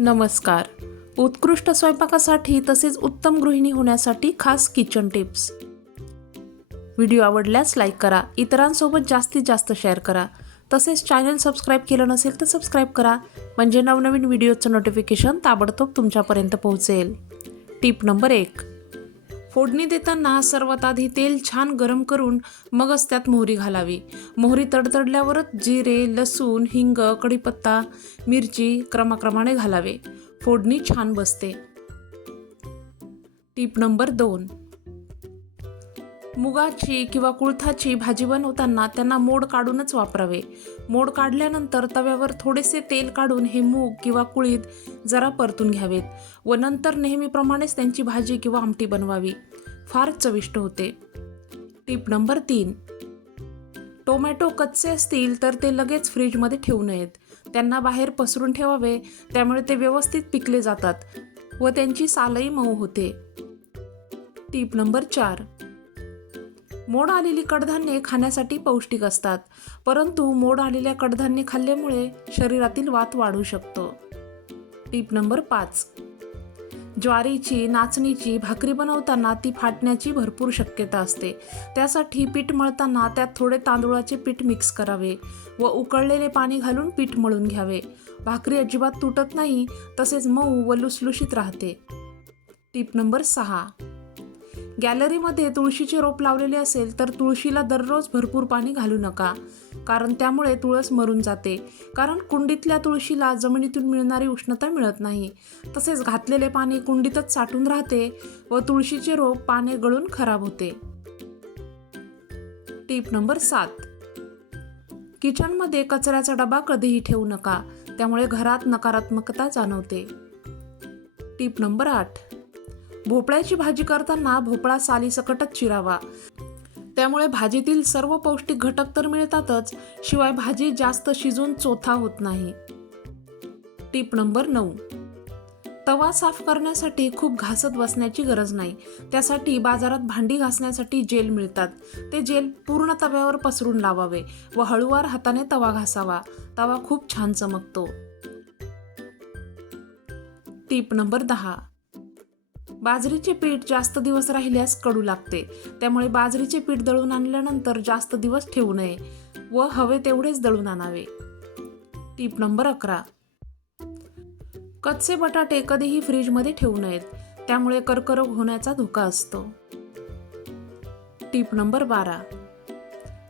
नमस्कार. उत्कृष्ट स्वयंपाकासाठी तसेच उत्तम गृहिणी होण्यासाठी खास किचन टिप्स व्हिडिओ आवडल्यास लाईक करा इतरांसोबत जास्तीत जास्त शेअर करा. तसेच चॅनल सबस्क्राईब केलं नसेल तर सबस्क्राईब करा. म्हणजे नवनवीन व्हिडिओचं नोटिफिकेशन ताबडतोब तुमच्यापर्यंत पोहोचेल. टिप नंबर एक. फोडणी देताना सर्वात आधी तेल छान गरम करून मगच त्यात मोहरी घालावी. मोहरी तडतडल्यावरच जिरे लसूण हिंग कढीपत्ता मिरची क्रमाक्रमाने घालावे. फोडणी छान बसते. टीप नंबर दोन. मुगाची किंवा कुळथाची भाजी बनवताना त्यांना मोड काढूनच वापरावे. मोड काढल्यानंतर तव्यावर थोडेसे तेल काढून हे मूग किंवा कुळीत जरा परतून घ्यावेत व नंतर नेहमीप्रमाणेच त्यांची भाजी किंवा आमटी बनवावी. फार चविष्ट होते. टीप नंबर तीन. टोमॅटो कच्चे असतील तर ते लगेच फ्रीजमध्ये ठेवू नयेत. त्यांना बाहेर पसरून ठेवावे त्यामुळे ते व्यवस्थित पिकले जातात व त्यांची सालही मऊ होते. टीप नंबर चार. मोड आलेली कडधान्ये खाण्यासाठी पौष्टिक असतात परंतु मोड आलेल्या कडधान्ये खाल्ल्यामुळे शरीरातील वात वाढू शकतो. टीप नंबर पाच. ज्वारीची नाचणीची भाकरी बनवताना ती फाटण्याची भरपूर शक्यता असते. त्यासाठी पीठ मळताना त्यात थोडे तांदूळाचे पीठ मिक्स करावे व उकळलेले पाणी घालून पीठ मळून घ्यावे. भाकरी अजिबात तुटत नाही तसेच मऊ व लुसलुशीत राहते. टीप नंबर सहा. गॅलरीमध्ये तुळशीचे रोप लावलेले असेल तर तुळशीला दररोज भरपूर पाणी घालू नका. कारण त्यामुळे तुळस मरून जाते. कारण कुंडीतल्या तुळशीला जमिनीतून मिळणारी उष्णता मिळत नाही. तसेच घातलेले पाणी कुंडीतच साठून राहते व तुळशीचे रोप पाने गळून खराब होते. टीप नंबर सात. किचनमध्ये कचऱ्याचा डबा कधीही ठेवू नका. त्यामुळे घरात नकारात्मकता जाणवते. टीप नंबर आठ. भोपळ्याची भाजी करताना भोपळा सालीसकटच चिरावा. त्यामुळे भाजीतील सर्व पौष्टिक घटक तर मिळतातच शिवाय भाजी जास्त शिजून चोथा होत नाही. टीप नंबर नऊ. तवा साफ करण्यासाठी खूप घासत बसण्याची गरज नाही. त्यासाठी बाजारात भांडी घासण्यासाठी जेल मिळतात. ते जेल पूर्ण तव्यावर पसरून लावावे व हळूवार हाताने तवा घासावा. तवा खूप छान चमकतो. टीप नंबर दहा. बाजरीचे पीठ जास्त दिवस राहिल्यास कडू लागते. त्यामुळे बाजरीचे पीठ दळून आणल्यानंतर जास्त दिवस ठेवू नये व हवे तेवढेच दळून आणावे. टीप नंबर अकरा. कच्चे बटाटे कधीही फ्रीजमध्ये ठेवू नयेत त्यामुळे कर्करोग होण्याचा धोका असतो. टीप नंबर बारा.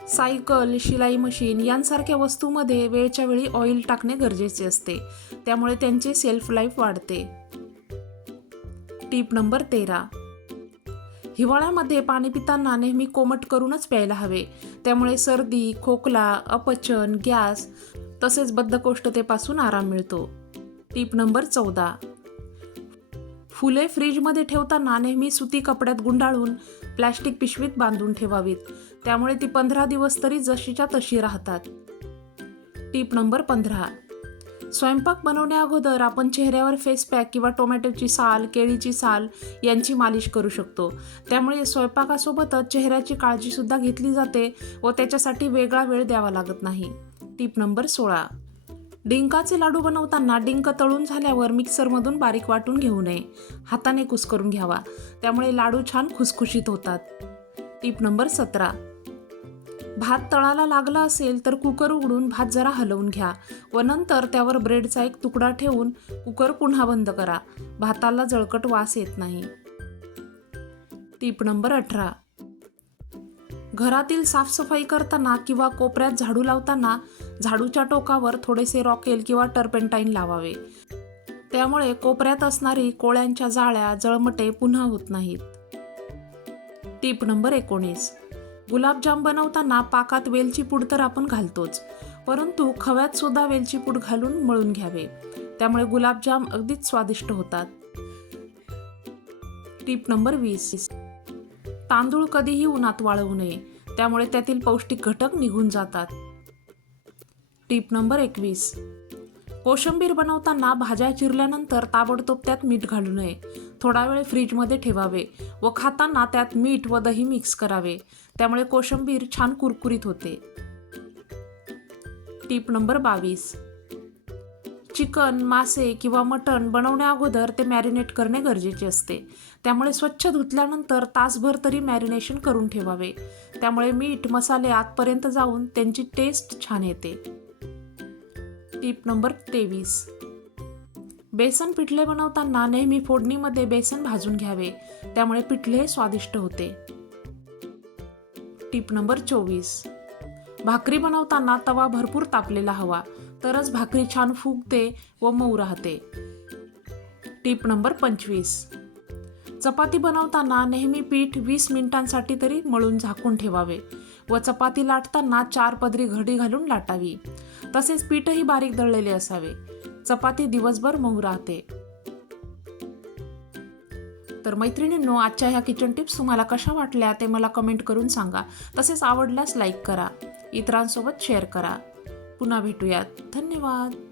सायकल शिलाई मशीन यांसारख्या वस्तूमध्ये वेळच्या वेळी ऑइल टाकणे गरजेचे असते त्यामुळे त्यांचे सेल्फ लाईफ वाढते. टीप नंबर तेरा. हिवाळ्यामध्ये पाणी पिताना नेहमी कोमट करूनच प्यायला हवे. त्यामुळे सर्दी खोकला अपचन गॅस तसेच बद्धकोष्ठतेपासून आराम मिळतो. टीप नंबर चौदा. फुले फ्रीजमध्ये ठेवताना नेहमी सुती कपड्यात गुंडाळून प्लॅस्टिक पिशवीत बांधून ठेवावीत. त्यामुळे ती पंधरा दिवस तरी जशीच्या तशी राहतात. टीप नंबर पंधरा. स्वयंपाक बनवण्या अगोदर आपण चेहऱ्यावर फेस पॅक किंवा टोमॅटोची साल केळीची साल यांची मालिश करू शकतो. त्यामुळे स्वयंपाकासोबतच चेहऱ्याची काळजीसुद्धा घेतली जाते व त्याच्यासाठी वेगळा वेळ द्यावा लागत नाही. टीप नंबर सोळा. डिंकाचे लाडू बनवताना डिंक तळून झाल्यावर मिक्सरमधून बारीक वाटून घेऊ नये. हाताने कुस्करून घ्यावा. त्यामुळे लाडू छान खुसखुशीत होतात. टीप नंबर सतरा. भात तळाला लागला असेल तर कुकर उघडून भात जरा हलवून घ्या व नंतर त्यावर ब्रेडचा एक तुकडा ठेवून कुकर पुन्हा बंद करा. भाताला जळकट वास येत नाही. टीप नंबर अठरा. घरातील साफसफाई करताना किंवा कोपऱ्यात झाडू लावताना झाडूच्या टोकावर थोडेसे रॉकेल किंवा टर्पेंटाईन लावावे. त्यामुळे कोपऱ्यात असणारी कोळ्यांच्या जाळ्या जळमटे पुन्हा होत नाहीत. टीप नंबर एकोणीस. गुलाबजाम बनवताना पाकात वेलची पूड तर आपण घालतोच. परंतु खव्यात सुद्धा वेलची पूड घालून मळून घ्यावे. त्यामुळे गुलाबजाम अगदीच स्वादिष्ट होतात. टीप नंबर वीस. तांदूळ कधीही उन्हात वाळवू नये. त्यामुळे त्यातील पौष्टिक घटक निघून जातात. टीप नंबर एकवीस. कोशिंबीर बनवताना भाज्या चिरल्यानंतर ताबडतोब त्यात मीठ घालू नये. थोडा वेळ फ्रीजमध्ये ठेवावे व खाताना त्यात मीठ व दही मिक्स करावे. त्यामुळे कोशिंबीर छान कुरकुरीत होते. टीप नंबर बावीस. चिकन मासे किंवा मटण बनवण्या अगोदर ते मॅरिनेट करणे गरजेचे असते. त्यामुळे स्वच्छ धुतल्यानंतर तासभर तरी मॅरिनेशन करून ठेवावे. त्यामुळे मीठ मसाले आतपर्यंत जाऊन त्यांची टेस्ट छान येते. टीप नंबर तेवीस. बेसन पिठले बनवताना नेहमी फोडणीमध्ये बेसन भाजून घ्यावे त्यामुळे पिठले स्वादिष्ट होते. टीप नंबर चोवीस. भाकरी बनवताना तवा भरपूर तापलेला हवा तरच भाकरी छान फुगते व मऊ राहते. टीप नंबर पंचवीस. चपाती बनवताना नेहमी पीठ वीस मिनिटांसाठी तरी मळून झाकून ठेवावे व चपाती लाटताना चार पदरी घडी घालून लाटावी. तसेच पीठही बारीक दळलेले असावे. चपाती दिवसभर मऊ राहते. तर मैत्रिणींनो आजच्या ह्या किचन टिप्स तुम्हाला कशा वाटल्या ते मला कमेंट करून सांगा. तसेच आवडल्यास लाईक करा. इतरांसोबत शेअर करा. पुन्हा भेटूयात. धन्यवाद.